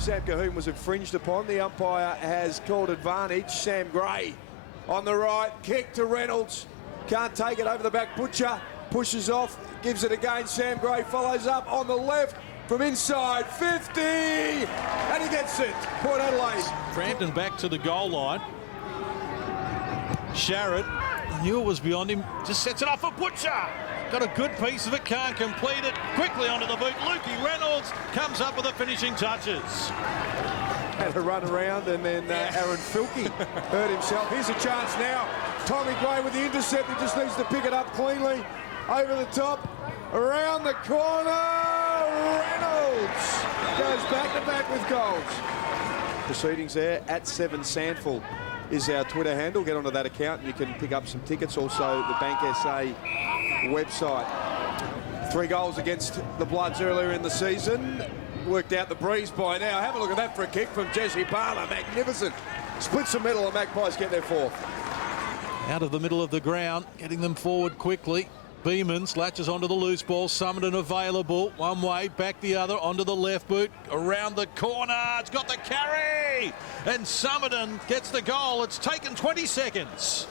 Sam Cahoon was infringed upon. The umpire has called advantage. Sam Gray on the right, kick to Reynolds. Can't take it over the back. Butcher pushes off, gives it again. Sam Gray follows up on the left from inside 50, and he gets it. Port Adelaide. Frampton back to the goal line. Sharrett, knew it was beyond him, just sets it off for Butcher. Got a good piece of it, can't complete it. Quickly onto the boot. Lukey Reynolds comes up with the finishing touches. Had a run around, and then Aaron Filkey hurt himself. Here's a chance now. Tommy Gray with the intercept. He just needs to pick it up cleanly. Over the top, around the corner. Reynolds goes back-to-back with goals. Proceedings there at 7 Sandful is our Twitter handle. Get onto that account and you can pick up some tickets. Also, the Bank SA website. 3 goals against the Bloods earlier in the season. Worked out the breeze by now. Have a look at that for a kick from Jesse Palmer. Magnificent. Splits the middle and Magpies get their 4th. Out of the middle of the ground, getting them forward quickly. Beamans latches onto the loose ball. Summerton available. One way, back the other, onto the left boot. Around the corner. It's got the carry. And Summerton gets the goal. It's taken 20 seconds.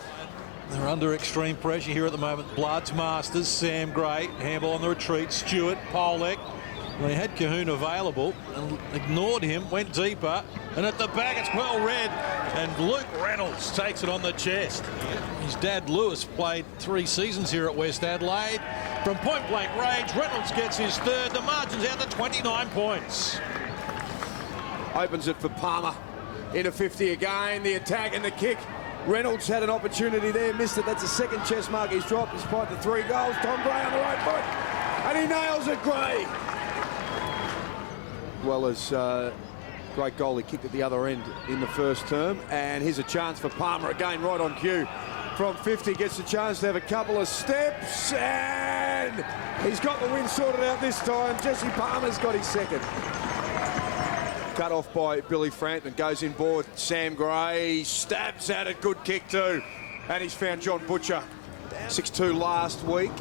They're under extreme pressure here at the moment. Bloods, Masters, Sam Gray. Handball on the retreat. Stewart, Polek. They had Cahoon available and ignored him, went deeper, and at the back it's well read, and Luke Reynolds takes it on the chest. His dad Lewis played 3 seasons here at West Adelaide. From point blank range, Reynolds gets his 3rd. The margin's out to 29 points. Opens it for Palmer. Into 50 again, the attack and the kick. Reynolds had an opportunity there, missed it. That's a 2nd chest mark he's dropped despite the 3 goals. Tom Gray on the right foot, and he nails it, Gray. Well as great goal he kicked at the other end in the first term. And here's a chance for Palmer again, right on cue. From 50, gets a chance to have a couple of steps, and he's got the win sorted out this time. Jesse Palmer's got his 2nd. Cut off by Billy Frampton, goes inboard. Sam Gray stabs at it, good kick too. And he's found John Butcher. 6-2 last week.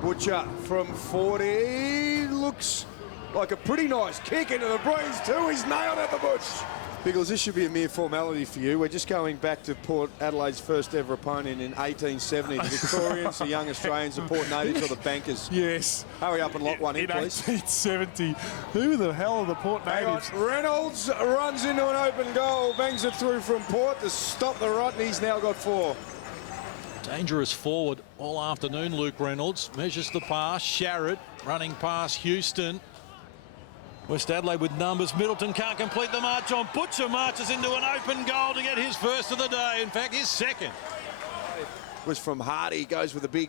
Butcher from 40, looks like a pretty nice kick into the breeze too. He's nailed at the bush. Biggles, this should be a mere formality for you. We're just going back to Port Adelaide's first ever opponent in 1870. The Victorians, the young Australians, the Port natives, or the Bankers? Yes. Hurry up and lock one in, please. 1870. Who the hell are the Port natives? Reynolds runs into an open goal, bangs it through from Port to stop the rot, and he's now got 4. Dangerous forward all afternoon, Luke Reynolds. Measures the pass. Sharrett running past Houston. West Adelaide with numbers. Middleton can't complete the march on. Butcher marches into an open goal to get his 1st of the day. In fact, his 2nd. Was from Hardy, goes with a big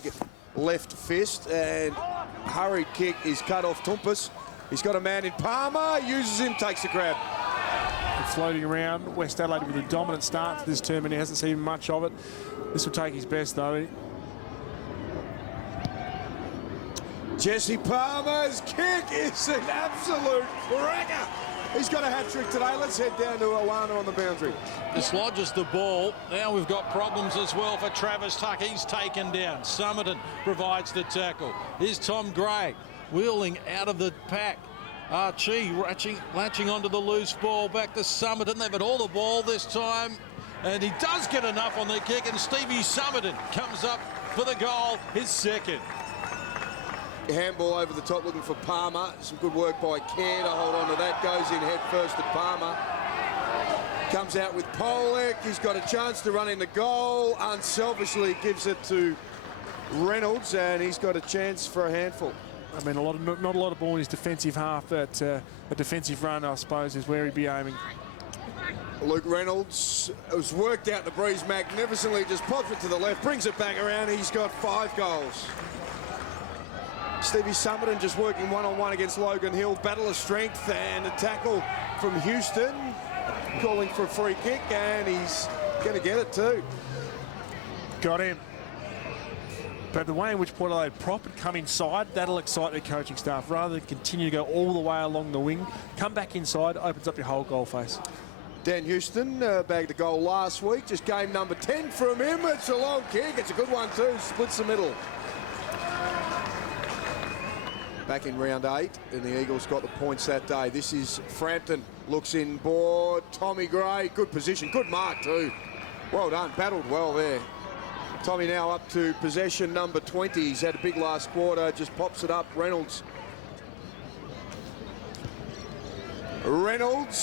left fist, and hurried kick is cut off Tumpus. He's got a man in Palmer, uses him, takes the grab. Floating around. West Adelaide with a dominant start to this term, and he hasn't seen much of it. This will take his best though. Jesse Palmer's kick is an absolute cracker. He's got a hat-trick today. Let's head down to Owana on the boundary. Dislodges the ball. Now we've got problems as well for Travis Tuck. He's taken down. Summerton provides the tackle. Here's Tom Gray wheeling out of the pack. Archie latching onto the loose ball. Back to Summerton. They've had all the ball this time. And he does get enough on the kick. And Stevie Summerton comes up for the goal, his 2nd. Handball over the top looking for Palmer. Some good work by Kerr to hold on to that. Goes in head first at Palmer. Comes out with Polek. He's got a chance to run in the goal. Unselfishly gives it to Reynolds, and he's got a chance for a handful. I mean, not a lot of ball in his defensive half, but a defensive run, I suppose, is where he'd be aiming. Luke Reynolds has worked out the breeze magnificently. Just pops it to the left, brings it back around. He's got 5 goals. Stevie Summerton just working one-on-one against Logan Hill. Battle of strength and a tackle from Houston. Calling for a free kick, and he's going to get it too. Got him. But the way in which Port Adelaide prop and come inside, that'll excite their coaching staff. Rather than continue to go all the way along the wing, come back inside, opens up your whole goal face. Dan Houston bagged a goal last week. Just game number 10 from him. It's a long kick. It's a good one too. Splits the middle. Back in round 8, and the Eagles got the points that day. This is Frampton Looks in board. Tommy Gray, good position, good mark too. Well done, battled well there. Tommy now up to possession number 20. He's had a big last quarter, just pops it up. Reynolds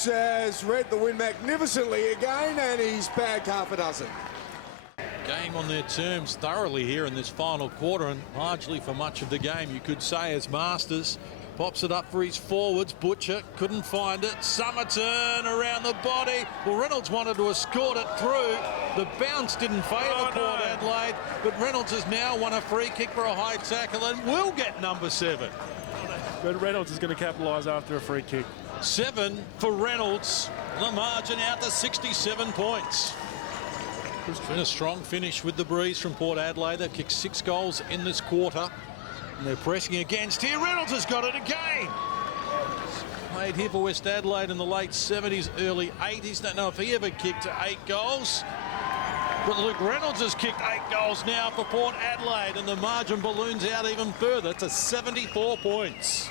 has read the win magnificently again, and he's bagged half a dozen. Game on their terms thoroughly here in this final quarter, and largely for much of the game, you could say, as Masters pops it up for his forwards. Butcher couldn't find it. Summerton around the body. Well, Reynolds wanted to escort it through. The bounce didn't favour Port Adelaide, but Reynolds has now won a free kick for a high tackle and will get number 7. But Reynolds is going to capitalise after a free kick. 7 for Reynolds. The margin out to 67 points. It's been a strong finish with the breeze from Port Adelaide. They've kicked 6 goals in this quarter. And they're pressing against here. Reynolds has got it again. Played here for West Adelaide in the late 70s, early 80s. Don't know if he ever kicked 8 goals. But Luke Reynolds has kicked 8 goals now for Port Adelaide, and the margin balloons out even further to 74 points.